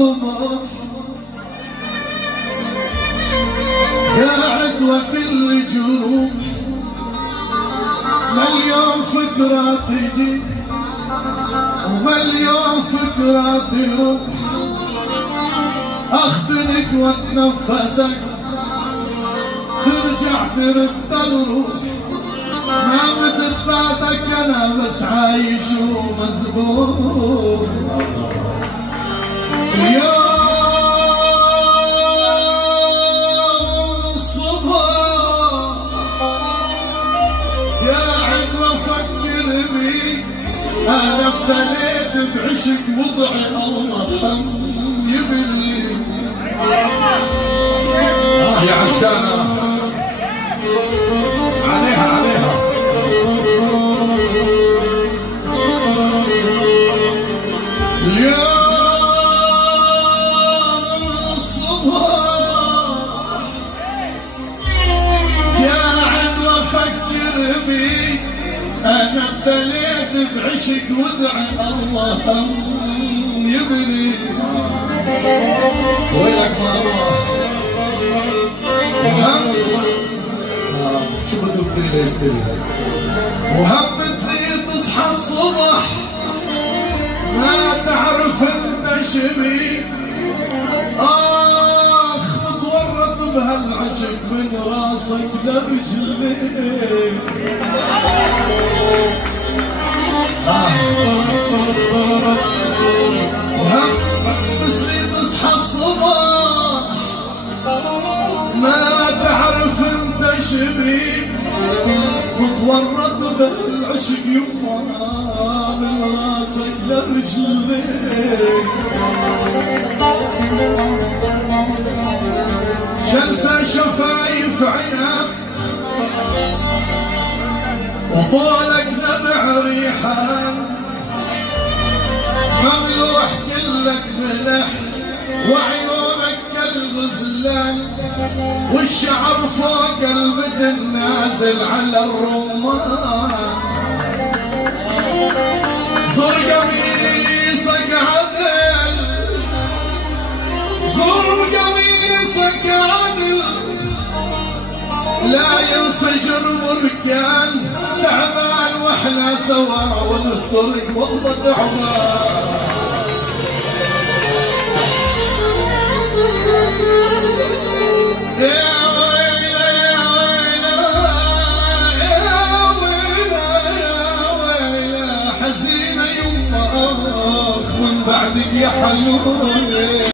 الصبح قاعد وكل جروح مليون فكرة تجي ومليون فكرة تروح اختنك واتنفسك ترجع ترد الروح نامت ببعدك انا بس عايش ومذبوح اليوم الصبح قاعد وافكر بيك انا ابتليت بعشق وضعي الله حم يبني يا عشقانة عليها عليها اليوم الصبح قاعد وافكر بيك انا ابتليت بعشق وزع الله هم يبني ويلك ما اروح وهم شو بدك تقولي وهمت لي تصحى الصبح ما تعرف انت شبي اخ متورط بهالعشق من راسك لرجليك وهم بس لي تصحى الصبح ما تعرف انت شبي تتورط بهالعشق يما من راسك لرجليك شنسى شفايف عنب وطولك نبع ريحان مملوح كلك ملح وعيونك كالغزلان والشعر فوق البدن نازل على الرمان زر قميصك عدل زر قميصك عدل لا ينفجر بركان تعبان واحنا سوا ونفترق والله تعبان يا ويلة يا ويلة يا ويلة يا ويلة حزينة يما اخ من بعدك يا حلول